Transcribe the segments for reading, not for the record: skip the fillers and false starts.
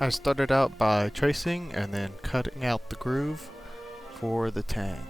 I started out by tracing and then cutting out the groove for the tang.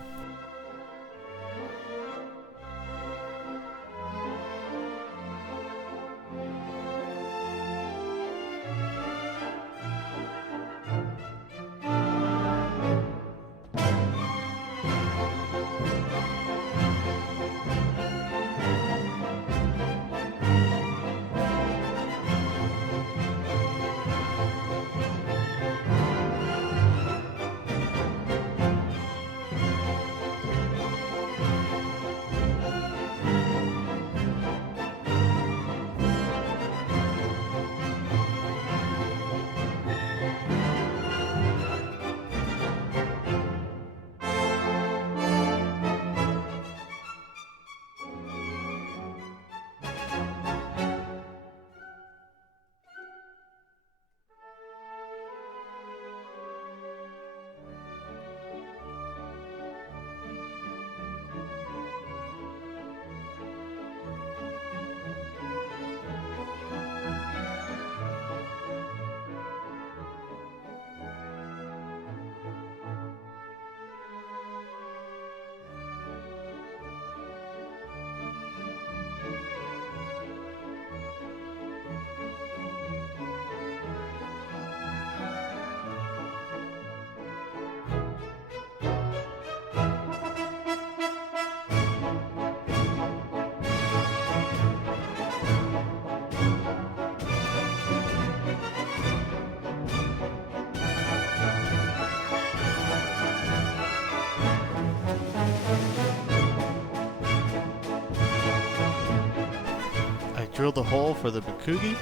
I drilled a hole for the Mikugi,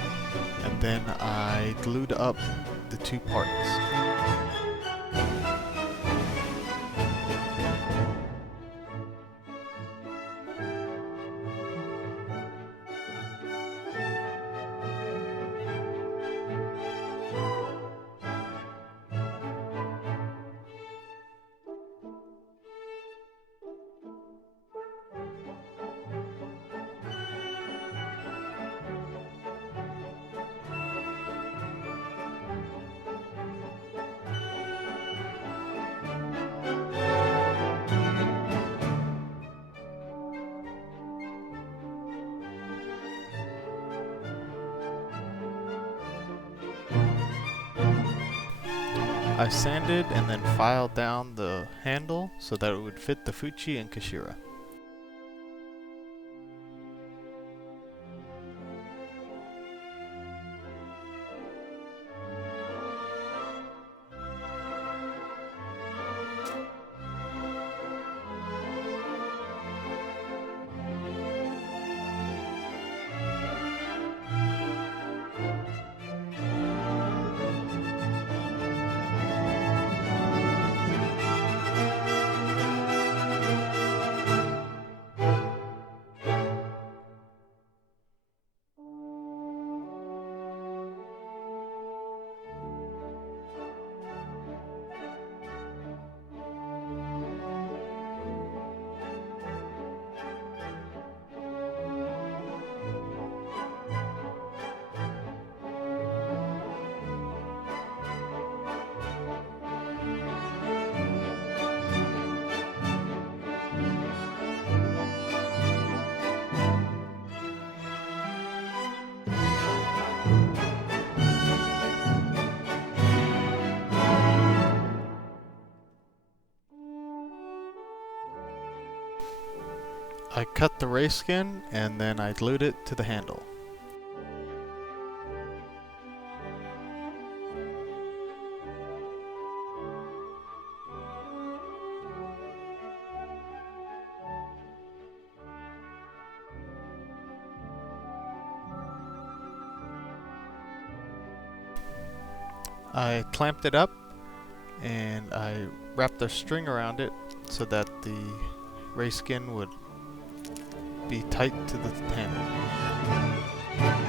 and then I glued up the two parts. I sanded and then filed down the handle so that it would fit the Fuchi and Kashira. I cut the race skin and then I glued it to the handle. I clamped it up and I wrapped a string around it so that the race skin would be tight to the handle.